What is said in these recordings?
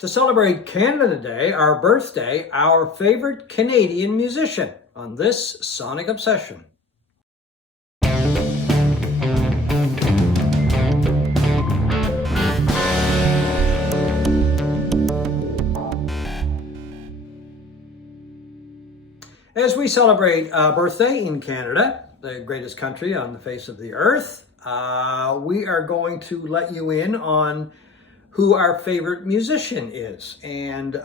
To celebrate Canada Day, our birthday, our favorite Canadian musician on this Sonic Obsession. As we celebrate birthday in Canada, the greatest country on the face of the earth, we are going to let you in on who our favorite musician is. And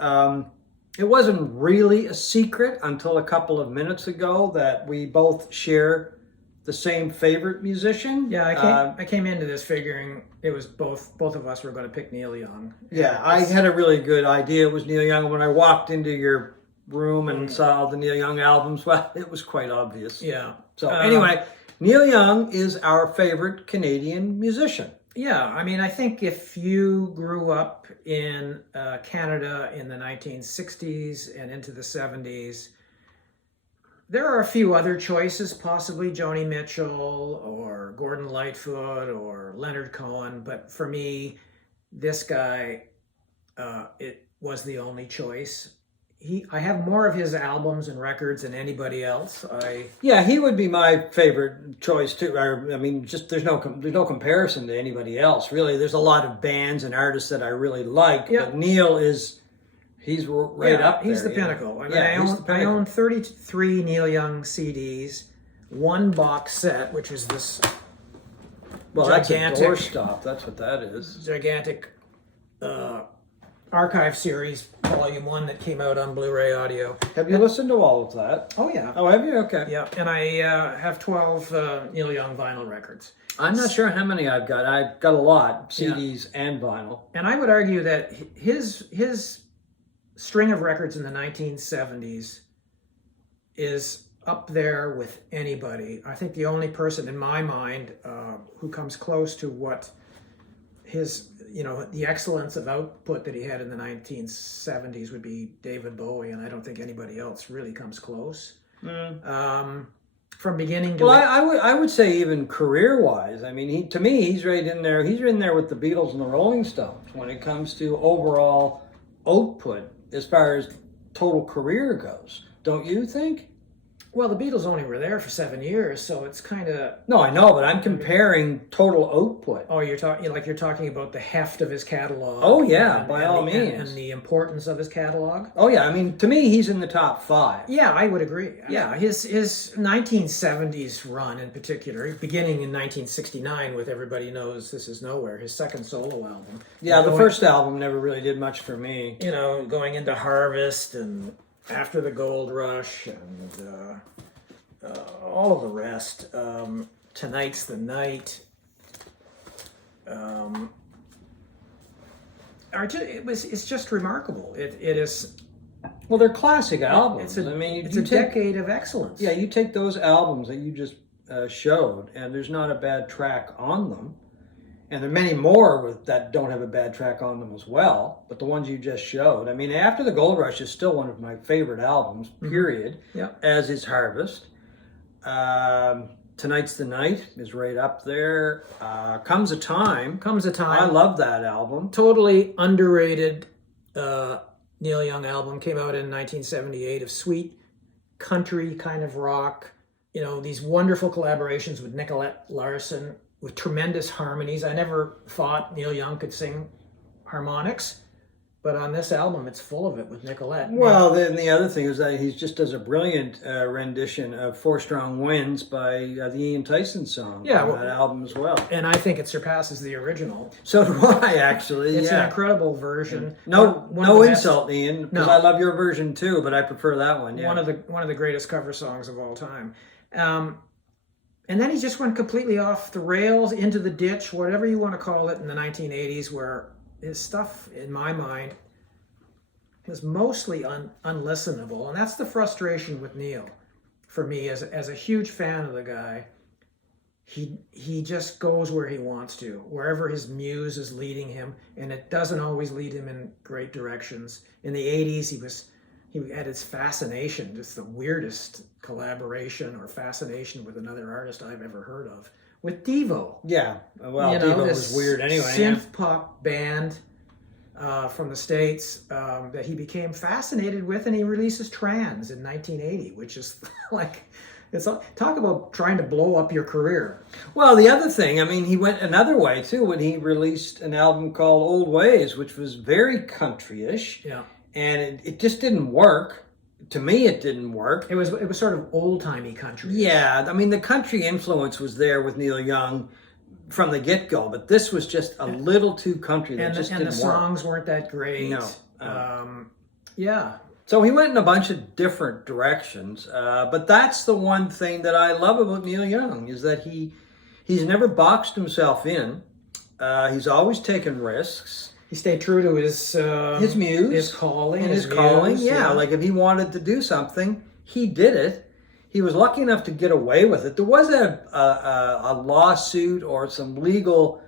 it wasn't really a secret until a couple of minutes ago that we both share the same favorite musician. Yeah, I came into this figuring it was both of us were going to pick Neil Young. Yeah, I had a really good idea it was Neil Young. When I walked into your room and saw the Neil Young albums, well, it was quite obvious. Yeah. So anyway, Neil Young is our favorite Canadian musician. Yeah, I mean, I think if you grew up in Canada in the 1960s and into the 70s, there are a few other choices, possibly Joni Mitchell or Gordon Lightfoot or Leonard Cohen, but for me, this guy, it was the only choice. I have more of his albums and records than anybody else. Yeah, he would be my favorite choice too. I mean, just there's no comparison to anybody else really. There's a lot of bands and artists that I really like, but Neil he's right up there. He's the pinnacle. I mean, I own 33 Neil Young CDs, one box set, which is this gigantic, that's a doorstop. That's what that is. Gigantic archive series, volume 1 that came out on Blu-ray audio. Have you listened to all of that? Oh yeah. Oh, have you? Okay. Yeah, and I have 12 Neil Young vinyl records. I'm not sure how many I've got. I've got a lot, CDs and vinyl. And I would argue that his string of records in the 1970s is up there with anybody. I think the only person in my mind who comes close to what his, the excellence of output that he had in the 1970s would be David Bowie, and I don't think anybody else really comes close. From beginning to I would say even career-wise. I mean, to me, he's right in there. He's in there with the Beatles and the Rolling Stones when it comes to overall output as far as total career goes. Don't you think? Well, the Beatles only were there for 7 years, so it's kind of... No, I know, but I'm comparing total output. Oh, you're talking about the heft of his catalog. Oh, yeah, by all means. And the importance of his catalog. Oh, yeah, I mean, to me, he's in the top 5. Yeah, I would agree. Yeah, his 1970s run in particular, beginning in 1969 with Everybody Knows This Is Nowhere, his second solo album. Yeah, the first album never really did much for me. Going into Harvest and After the Gold Rush and all of the rest. Tonight's the Night. It's just remarkable. It is. Well, they're classic albums. It's a decade of excellence. Yeah, you take those albums that you just showed, and there's not a bad track on them. And there are many more that don't have a bad track on them as well. But the ones you just showed, I mean, After the Gold Rush is still one of my favorite albums, period. Yeah. As is Harvest. Tonight's the Night is right up there. Comes a Time. I love that album. Totally underrated Neil Young album. Came out in 1978 of sweet country kind of rock. These wonderful collaborations with Nicolette Larson, with tremendous harmonies. I never thought Neil Young could sing harmonics, but on this album, it's full of it with Nicolette. Well, then the other thing is that he just does a brilliant rendition of Four Strong Winds by the Ian Tyson song on that album as well. And I think it surpasses the original. So do I, actually. It's an incredible version. No insult, Ian, because I love your version too, but I prefer that one. Yeah. One of the greatest cover songs of all time. And then he just went completely off the rails, into the ditch, whatever you want to call it, in the 1980s, where his stuff, in my mind, was mostly unlistenable. And that's the frustration with Neil, for me, as a huge fan of the guy. He just goes where he wants to, wherever his muse is leading him, and it doesn't always lead him in great directions. In the 80s, he had his Fascination, just the weirdest collaboration or fascination with another artist I've ever heard of, with Devo. Yeah, well, Devo was weird anyway. Synth pop band from the States that he became fascinated with, and he releases Trans in 1980, which is like, talk about trying to blow up your career. Well, the other thing, I mean, he went another way too when he released an album called Old Ways, which was very country-ish. Yeah. And it just didn't work. To me, it didn't work. It was sort of old-timey country. Yeah, I mean, the country influence was there with Neil Young from the get-go, but this was just a little too country. That just didn't work. And the songs weren't that great. No. Yeah. So he went in a bunch of different directions, but that's the one thing that I love about Neil Young is that he's never boxed himself in. He's always taken risks. He stayed true to his muse, his calling, and his calling. Yeah, like if he wanted to do something, he did it. He was lucky enough to get away with it. There was a lawsuit or some legal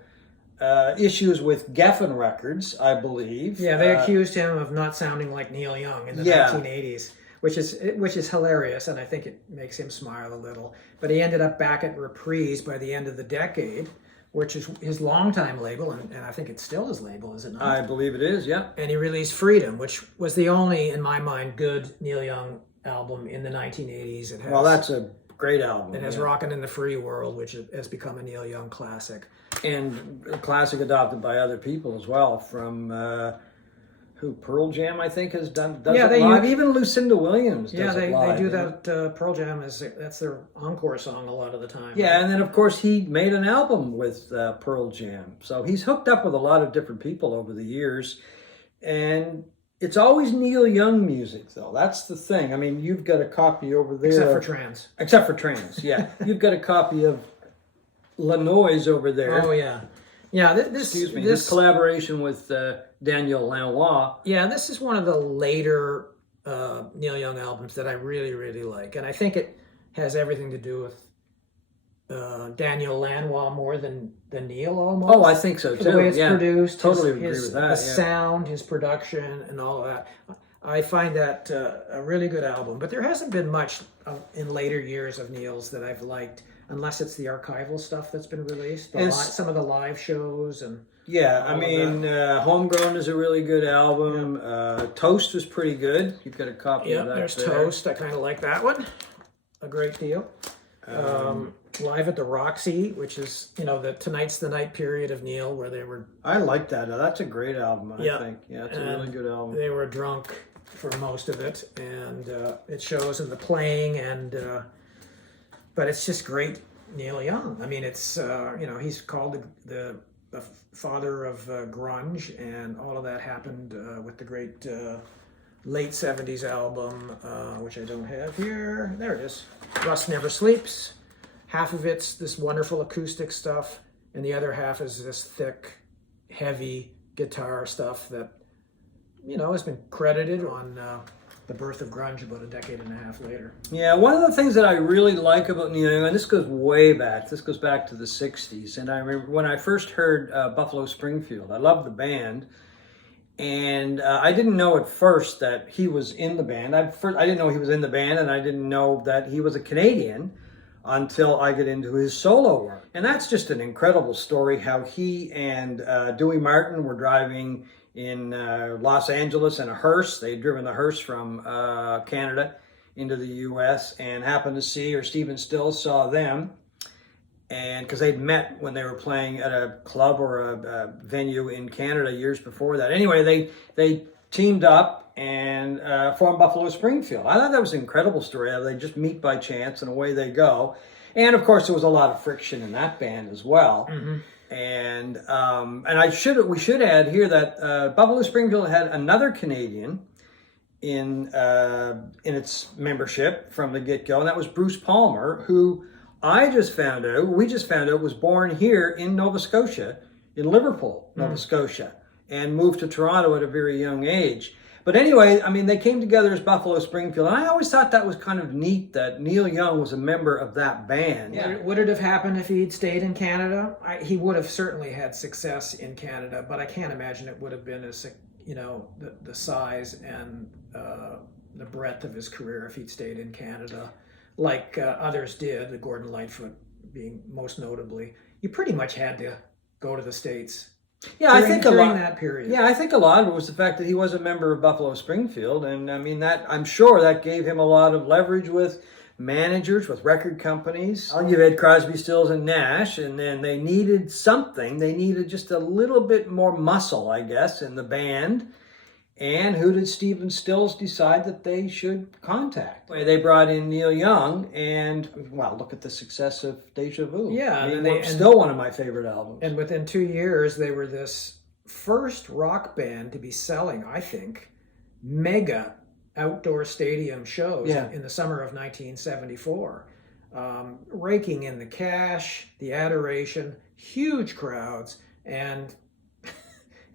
issues with Geffen Records, I believe. Yeah, they accused him of not sounding like Neil Young in the 1980s, which is hilarious, and I think it makes him smile a little. But he ended up back at Reprise by the end of the decade, which is his longtime label, and I think it's still his label, is it not? I believe it is, yeah. And he released Freedom, which was the only, in my mind, good Neil Young album in the 1980s. It has, well, that's a great album. It has Rockin' in the Free World, which has become a Neil Young classic. And a classic adopted by other people as well, from Pearl Jam, I think, has does it live. Even Lucinda Williams does it live. They do that. Pearl Jam, that's their encore song a lot of the time. Yeah, and then, of course, he made an album with Pearl Jam. So he's hooked up with a lot of different people over the years. And it's always Neil Young music, though. That's the thing. I mean, you've got a copy over there. Except for Trans. Except for Trans, yeah. You've got a copy of Lanois over there. Oh, yeah. Yeah, this collaboration with Daniel Lanois. Yeah, this is one of the later Neil Young albums that I really, really like. And I think it has everything to do with Daniel Lanois more than Neil almost. Oh, I think so too. The way it's produced. Totally agree with that. The sound, his production, and all of that. I find that a really good album. But there hasn't been much in later years of Neil's that I've liked, unless it's the archival stuff that's been released, some of the live shows and. Yeah, I mean, Homegrown is a really good album. Yeah. Toast was pretty good. You've got a copy of that. There's Toast. I kind of like that one a great deal. Live at the Roxy, which is, the Tonight's the Night period of Neil, where they were. I like that. That's a great album, I think. Yeah, it's a really good album. They were drunk for most of it, and it shows in the playing, but it's just great Neil Young. I mean, it's, he's called the father of grunge, and all of that happened with the great late 70s album, which I don't have here. There it is. Rust Never Sleeps. Half of it's this wonderful acoustic stuff, and the other half is this thick, heavy guitar stuff that, has been credited on the birth of grunge about a decade and a half later. Yeah, one of the things that I really like about Neil Young, and this goes way back, this goes back to the 60s, and I remember when I first heard Buffalo Springfield, I loved the band, and I didn't know at first that he was in the band. I didn't know he was in the band, and I didn't know that he was a Canadian until I get into his solo work. And that's just an incredible story, how he and Dewey Martin were driving in Los Angeles in a hearse. They'd driven the hearse from Canada into the U.S. and happened to see, or Stephen Stills saw them, and because they'd met when they were playing at a club or a venue in Canada years before that. Anyway, they teamed up and formed Buffalo Springfield. I thought that was an incredible story. They just meet by chance and away they go. And of course, there was a lot of friction in that band as well. Mm-hmm. And we should add here that Buffalo Springfield had another Canadian in its membership from the get-go, and that was Bruce Palmer, who we just found out was born here in Nova Scotia, in Liverpool, Nova Scotia, and moved to Toronto at a very young age. But anyway, I mean, they came together as Buffalo Springfield, and I always thought that was kind of neat that Neil Young was a member of that band. Yeah. Would it have happened if he'd stayed in Canada? He would have certainly had success in Canada, but I can't imagine it would have been as, the size and the breadth of his career if he'd stayed in Canada, like others did, the Gordon Lightfoot being most notably. You pretty much had to go to the States. Yeah, I think during that period. Yeah, I think a lot of it was the fact that he was a member of Buffalo Springfield, and I mean that I'm sure that gave him a lot of leverage with managers, with record companies. You've had Crosby, Stills, and Nash, and then they needed something. They needed just a little bit more muscle, I guess, in the band. And who did Stephen Stills decide that they should contact? They brought in Neil Young, and well, look at the success of Deja Vu. Yeah, and still one of my favorite albums. And within 2 years, they were this first rock band to be selling, I think, mega outdoor stadium shows in the summer of 1974, raking in the cash, the adoration, huge crowds, and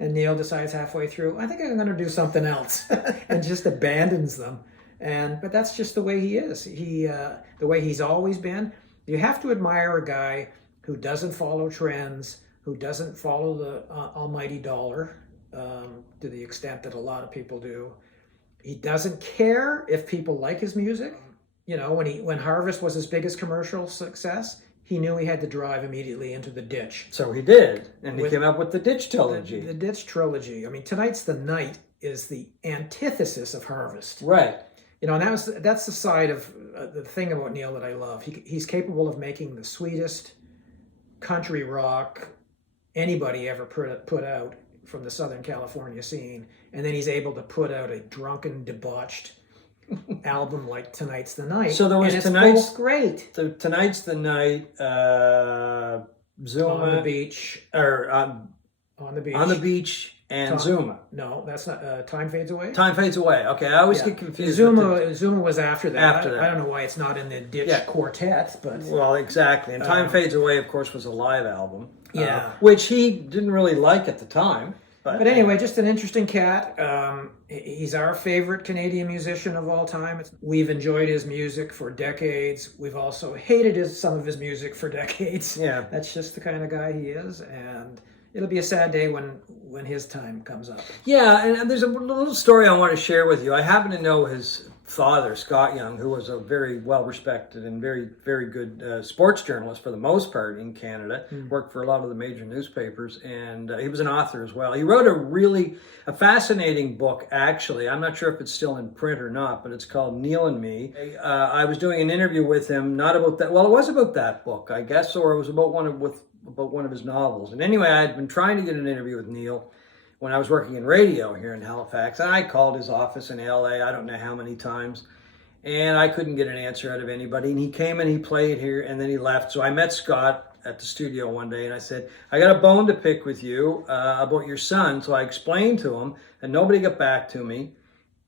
Neil decides halfway through, I think I'm going to do something else, and just abandons them. But that's just the way he is. The way he's always been. You have to admire a guy who doesn't follow trends, who doesn't follow the almighty dollar to the extent that a lot of people do. He doesn't care if people like his music. You know, when Harvest was his biggest commercial success, he knew he had to drive immediately into the ditch. So he did, and he came up with the Ditch Trilogy. The Ditch Trilogy. I mean, Tonight's the Night is the antithesis of Harvest. Right. You know, and that's the side of the thing about Neil that I love. He's capable of making the sweetest country rock anybody ever put out from the Southern California scene, and then he's able to put out a drunken, debauched album like Tonight's the Night. So there was and Tonight's great. So Tonight's the Night. Zuma on the beach, or on the beach, and Zuma. No, that's not. Time Fades Away. Time Fades Away. Okay, I always get confused. Zuma was after that. After that. I don't know why it's not in the Ditch quartet, but well, exactly. And Time Fades Away, of course, was a live album. Yeah, which he didn't really like at the time. But anyway, just an interesting cat. He's our favorite Canadian musician of all time. We've enjoyed his music for decades. We've also hated some of his music for decades. Yeah, that's just the kind of guy he is, and it'll be a sad day when his time comes up. Yeah, and there's a little story I want to share with you. I happen to know his father, Scott Young, who was a very well-respected and very, very good sports journalist for the most part in Canada, worked for a lot of the major newspapers, and he was an author as well. He wrote a fascinating book, actually. I'm not sure if it's still in print or not, but it's called Neil and Me. I was doing an interview with him, not about that, well, it was about that book, I guess, or it was about one of his novels. And anyway, I had been trying to get an interview with Neil when I was working in radio here in Halifax, and I called his office in LA, I don't know how many times, and I couldn't get an answer out of anybody. And he came and he played here, and then he left. So I met Scott at the studio one day, and I said, I got a bone to pick with you about your son. So I explained to him, and nobody got back to me,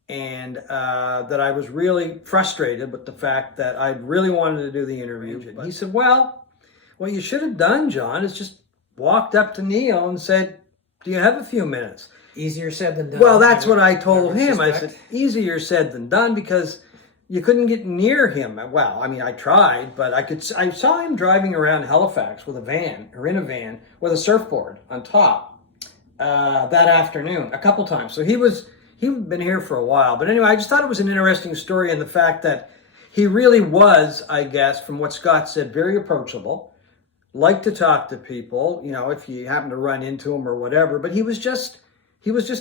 and that I was really frustrated with the fact that I really wanted to do the interview. He said, well, what you should have done, John, is just walked up to Neil and said, do you have a few minutes? Easier said than done. Well, that's what I told him. I said, easier said than done, because you couldn't get near him. Well, I mean, I tried, but I saw him driving around Halifax with in a van with a surfboard on top that afternoon a couple times. So he'd been here for a while. But anyway, I just thought it was an interesting story, and the fact that he really was, I guess, from what Scott said, very approachable. Liked to talk to people, you know, if you happen to run into him or whatever, but he was just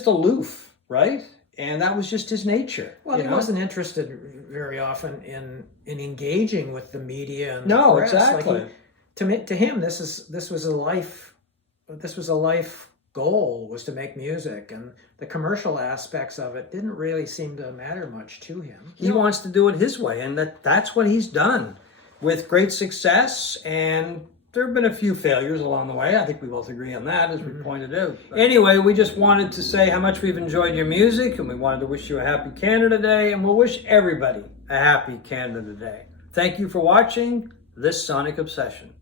aloof, right? And that was just his nature. Well, he wasn't interested very often in engaging with the media and no, the press. exactly. To him, this was a life goal, was to make music, and the commercial aspects of it didn't really seem to matter much to him. He wants to do it his way, and that's what he's done with great success. And there have been a few failures along the way. I think we both agree on that, as we pointed out. Anyway, we just wanted to say how much we've enjoyed your music, and we wanted to wish you a happy Canada Day, and we'll wish everybody a happy Canada Day. Thank you for watching this Sonic Obsession.